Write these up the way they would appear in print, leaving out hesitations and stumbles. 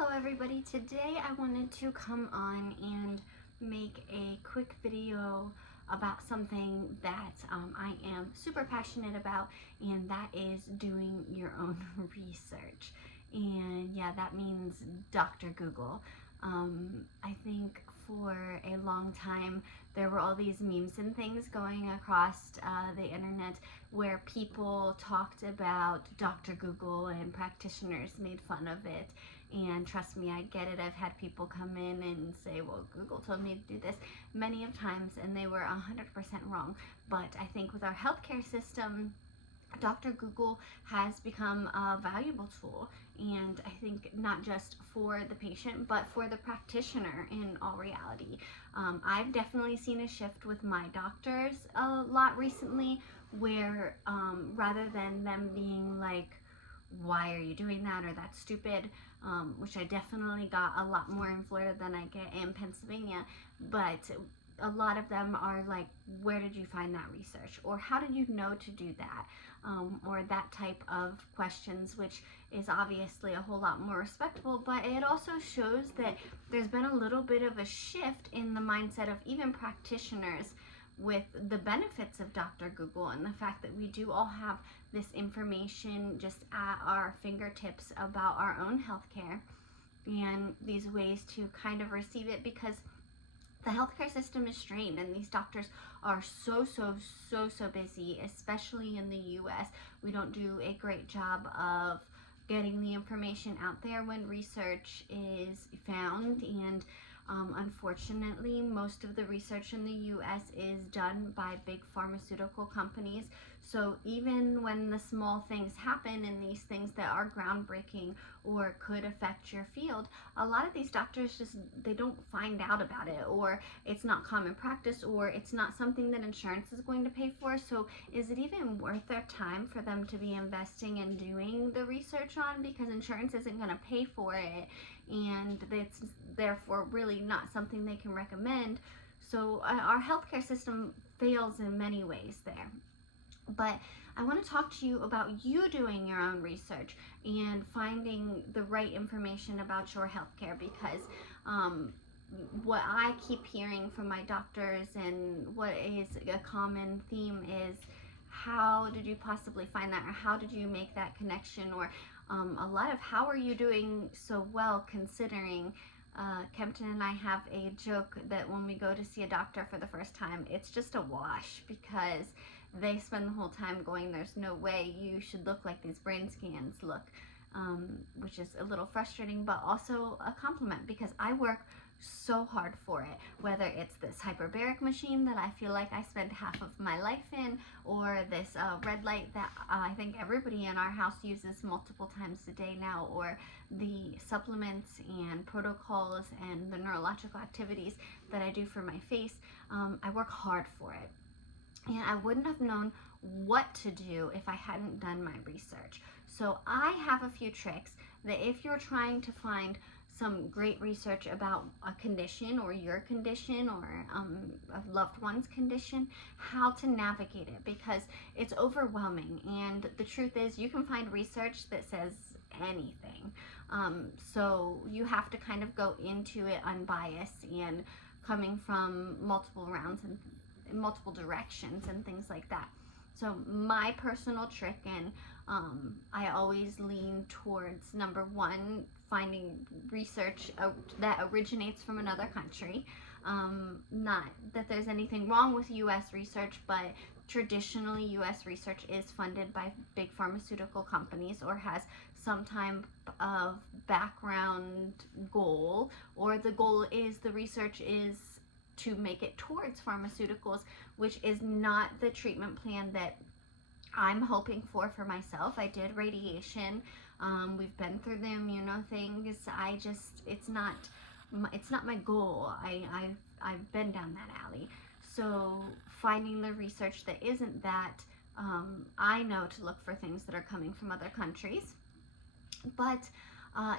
Hello everybody, today I wanted to come on and make a quick video about something that I am super passionate about, and that is doing your own research. And yeah, that means Dr. Google. I think for a long time there were all these memes and things going across the internet where people talked about Dr. Google and practitioners made fun of it. And trust me, I get it. I've had people come in and say, well, Google told me to do this many of times, and they were 100% wrong. But I think with our healthcare system, Dr. Google has become a valuable tool, and I think not just for the patient, but for the practitioner in all reality. I've definitely seen a shift with my doctors a lot recently, where rather than them being like, why are you doing that, or that's stupid, which I definitely got a lot more in Florida than I get in Pennsylvania, but a lot of them are like, where did you find that research, or how did you know to do that, or that type of questions, which is obviously a whole lot more respectable. But it also shows that there's been a little bit of a shift in the mindset of even practitioners with the benefits of Dr. Google, and the fact that we do all have this information just at our fingertips about our own healthcare, and these ways to kind of receive it, because the healthcare system is strained and these doctors are so busy, especially in the US. We don't do a great job of getting the information out there when research is found, and unfortunately, most of the research in the US is done by big pharmaceutical companies. So even when the small things happen, and these things that are groundbreaking or could affect your field, a lot of these doctors just, they don't find out about it, or it's not common practice, or it's not something that insurance is going to pay for. So is it even worth their time for them to be investing and doing the research on, because insurance isn't going to pay for it, and it's therefore really not something they can recommend. So our healthcare system fails in many ways there. But I want to talk to you about you doing your own research and finding the right information about your healthcare, because what I keep hearing from my doctors, and what is a common theme, is how did you possibly find that, or how did you make that connection, or a lot of how are you doing so well, considering Kempton and I have a joke that when we go to see a doctor for the first time, it's just a wash, because they spend the whole time going, there's no way you should look like these brain scans look, which is a little frustrating, but also a compliment, because I work so hard for it, whether it's this hyperbaric machine that I feel like I spend half of my life in, or this red light that I think everybody in our house uses multiple times a day now, or the supplements and protocols and the neurological activities that I do for my face. I work hard for it. And I wouldn't have known what to do if I hadn't done my research. So I have a few tricks that if you're trying to find some great research about a condition, or your condition, or a loved one's condition, how to navigate it, because it's overwhelming. And the truth is, you can find research that says anything. So you have to kind of go into it unbiased and coming from multiple rounds and multiple directions and things like that. So my personal trick, and I always lean towards, number one, finding research that originates from another country. Not that there's anything wrong with US research, but traditionally US research is funded by big pharmaceutical companies, or has some type of background goal, or the goal is the research is to make it towards pharmaceuticals, which is not the treatment plan that I'm hoping for myself. I did radiation. We've been through the immuno things. It's not my goal. I've been down that alley. So finding the research that isn't that, I know to look for things that are coming from other countries. But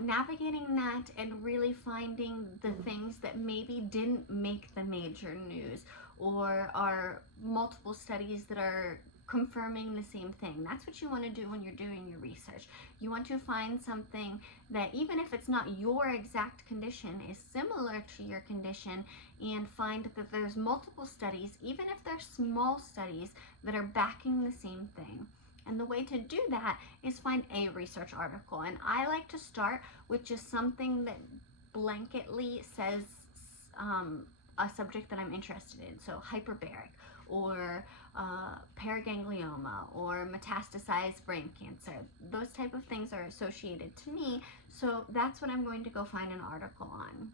navigating that and really finding the things that maybe didn't make the major news, or are multiple studies that are confirming the same thing. That's what you want to do when you're doing your research. You want to find something that, even if it's not your exact condition, is similar to your condition, and find that there's multiple studies, even if they're small studies, that are backing the same thing. And the way to do that is find a research article. And I like to start with just something that blanketly says a subject that I'm interested in. So hyperbaric, or paraganglioma, or metastasized brain cancer. Those type of things are associated to me, so that's what I'm going to go find an article on.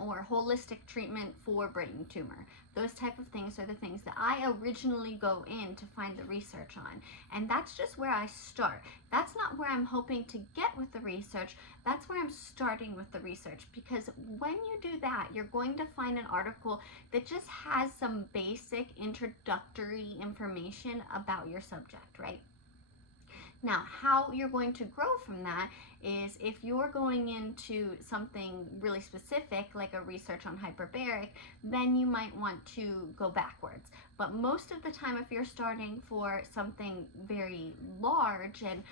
Or holistic treatment for brain tumor. Those type of things are the things that I originally go in to find the research on. And that's just where I start. That's not where I'm hoping to get with the research. That's where I'm starting with the research, because when you do that, you're going to find an article that just has some basic introductory information about your subject, right? Now, how you're going to grow from that is, if you're going into something really specific, like a research on hyperbaric, then you might want to go backwards. But most of the time, if you're starting for something very large and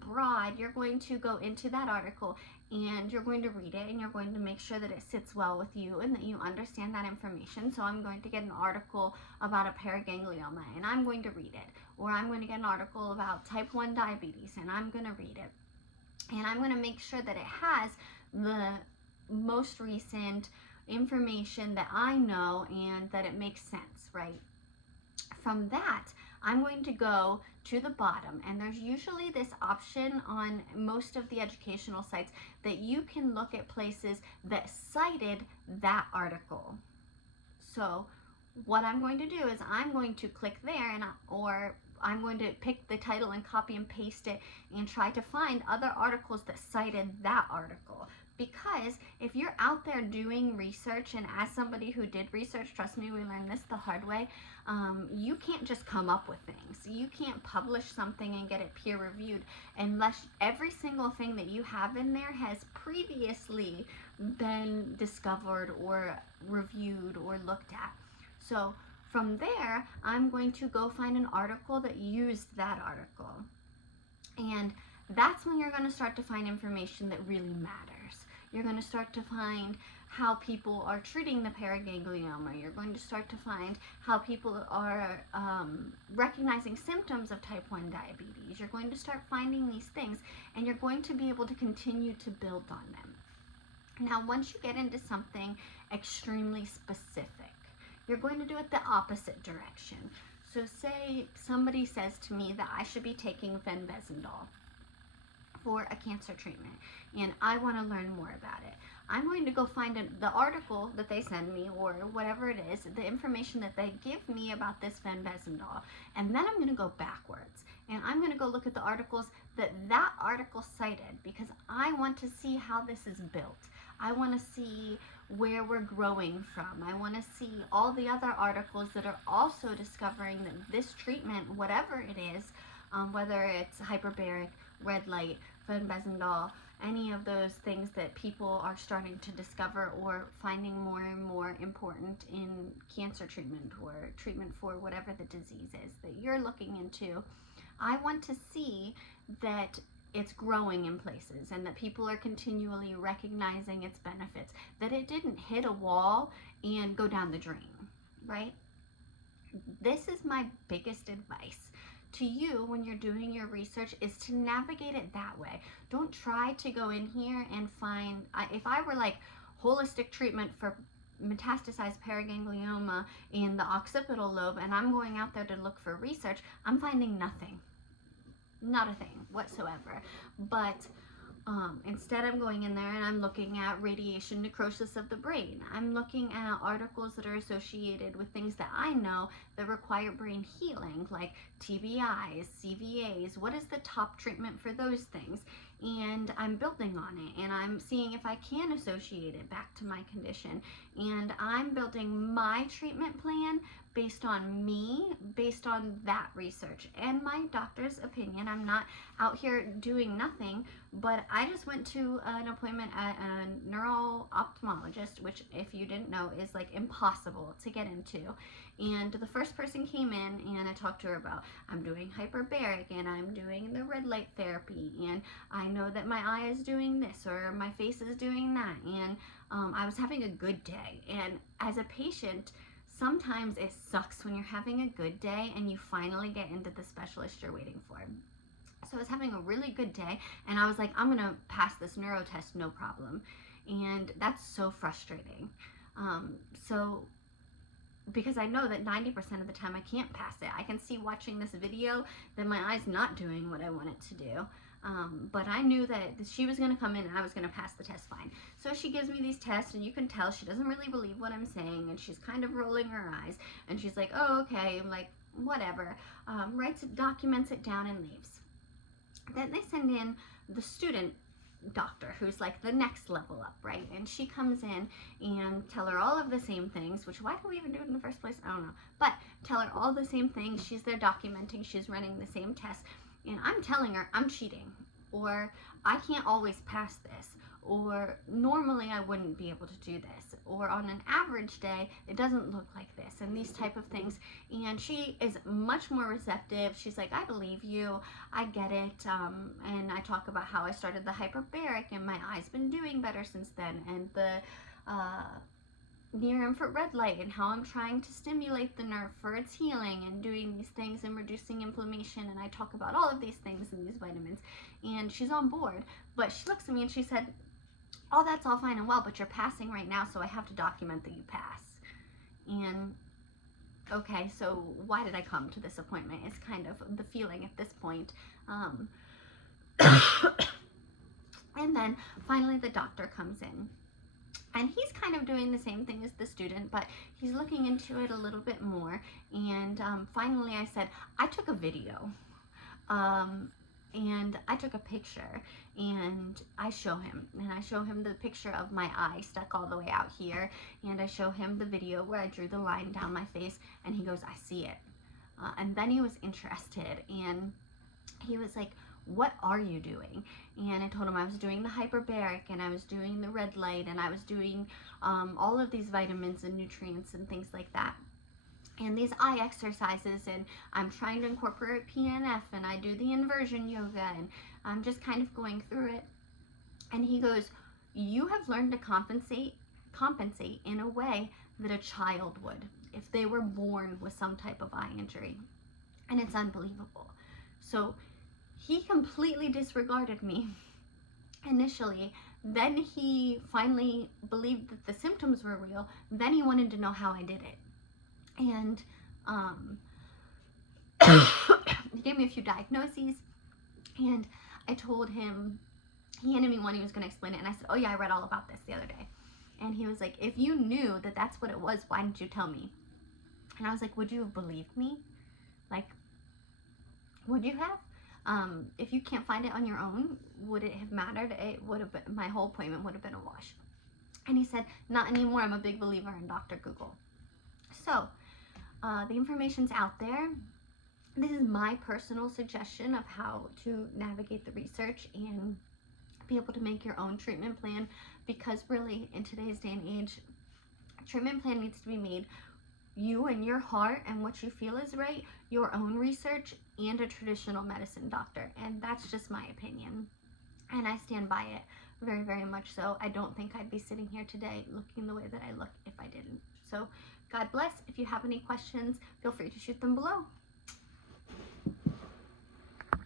broad, you're going to go into that article and you're going to read it, and you're going to make sure that it sits well with you and that you understand that information. So I'm going to get an article about a paraganglioma and I'm going to read it. Or I'm going to get an article about type 1 diabetes and I'm going to read it. And I'm going to make sure that it has the most recent information that I know and that it makes sense, right? From that, I'm going to go to the bottom, and there's usually this option on most of the educational sites that you can look at places that cited that article. So what I'm going to do is I'm going to click there, and or I'm going to pick the title and copy and paste it and try to find other articles that cited that article. Because if you're out there doing research, and as somebody who did research, trust me, we learned this the hard way, you can't just come up with things. You can't publish something and get it peer reviewed unless every single thing that you have in there has previously been discovered or reviewed or looked at. So from there, I'm going to go find an article that used that article. And that's when you're going to start to find information that really matters. You're going to start to find how people are treating the paraganglioma. You're going to start to find how people are recognizing symptoms of type 1 diabetes. You're going to start finding these things, and you're going to be able to continue to build on them. Now, once you get into something extremely specific, you're going to do it the opposite direction. So say somebody says to me that I should be taking fenbendazole for a cancer treatment, and I want to learn more about it. I'm going to go find the article that they send me, or whatever it is, the information that they give me about this fenbendazole, and then I'm going to go backwards, and I'm going to go look at the articles that article cited, because I want to see how this is built. I want to see where we're growing from. I want to see all the other articles that are also discovering that this treatment, whatever it is, whether it's hyperbaric, red light, fenbendazole, any of those things that people are starting to discover or finding more and more important in cancer treatment or treatment for whatever the disease is that you're looking into. I want to see that it's growing in places and that people are continually recognizing its benefits, that it didn't hit a wall and go down the drain, right? This is my biggest advice to you when you're doing your research, is to navigate it that way. Don't try to go in here and find, if I were like holistic treatment for metastasized paraganglioma in the occipital lobe, and I'm going out there to look for research, I'm finding nothing. Not a thing whatsoever. But instead, I'm going in there and I'm looking at radiation necrosis of the brain. I'm looking at articles that are associated with things that I know that require brain healing, like TBIs, CVAs. What is the top treatment for those things? And I'm building on it, and I'm seeing if I can associate it back to my condition. And I'm building my treatment plan based on me, based on that research and my doctor's opinion. I'm not out here doing nothing, but I just went to an appointment at a neuro-ophthalmologist, which, if you didn't know, is like impossible to get into. And the first person came in and I talked to her about, I'm doing hyperbaric and I'm doing the red light therapy, and I know that my eye is doing this or my face is doing that, and I was having a good day. And as a patient, sometimes it sucks when you're having a good day and you finally get into the specialist you're waiting for. So I was having a really good day and I was like, I'm gonna pass this neuro test, no problem. And that's so frustrating. Because I know that 90% of the time I can't pass it. I can see watching this video that my eye's not doing what I want it to do. But I knew that she was going to come in and I was going to pass the test fine. So she gives me these tests, and you can tell she doesn't really believe what I'm saying, and she's kind of rolling her eyes, and she's like, oh, okay. I'm like, whatever. Writes it, documents it down, and leaves. Then they send in the student doctor, who's like the next level up, right? And she comes in and tell her all of the same things, which, why do we even do it in the first place? I don't know. But tell her all the same things. She's there documenting, she's running the same tests. And I'm telling her I'm cheating, or I can't always pass this, or normally I wouldn't be able to do this, or on an average day it doesn't look like this, and these type of things. And she is much more receptive. She's like, I believe you, I get it. And I talk about how I started the hyperbaric and my eye's been doing better since then, and the near infrared light, and how I'm trying to stimulate the nerve for its healing and doing these things and reducing inflammation. And I talk about all of these things and these vitamins, and she's on board. But she looks at me and she said, oh, that's all fine and well, but you're passing right now, so I have to document that you pass. And okay, so why did I come to this appointment is kind of the feeling at this point. And then finally the doctor comes in. And he's kind of doing the same thing as the student, but he's looking into it a little bit more. And finally I said, I took a video. And I took a picture, and I show him. And I show him the picture of my eye stuck all the way out here. And I show him the video where I drew the line down my face. And he goes, I see it. And then he was interested. And he was like, what are you doing? And I told him I was doing the hyperbaric, and I was doing the red light, and I was doing all of these vitamins and nutrients and things like that, and these eye exercises, and I'm trying to incorporate PNF, and I do the inversion yoga, and I'm just kind of going through it. And he goes, you have learned to compensate in a way that a child would if they were born with some type of eye injury. And it's unbelievable. So he completely disregarded me initially. Then he finally believed that the symptoms were real. Then he wanted to know how I did it. And he gave me a few diagnoses, and I told him, he handed me one, he was going to explain it, and I said, oh yeah, I read all about this the other day. And he was like, if you knew that that's what it was, why didn't you tell me? And I was like, would you have believed me? Like, would you have? If you can't find it on your own, would it have mattered? It would have been, my whole appointment would have been a wash. And he said, not anymore, I'm a big believer in Dr. Google. So, the information's out there. This is my personal suggestion of how to navigate the research and be able to make your own treatment plan, because really, in today's day and age, treatment plan needs to be made you and your heart and what you feel is right, your own research, and a traditional medicine doctor. And that's just my opinion, and I stand by it very, very much so. I don't think I'd be sitting here today looking the way that I look if I didn't. So God bless. If you have any questions, feel free to shoot them below.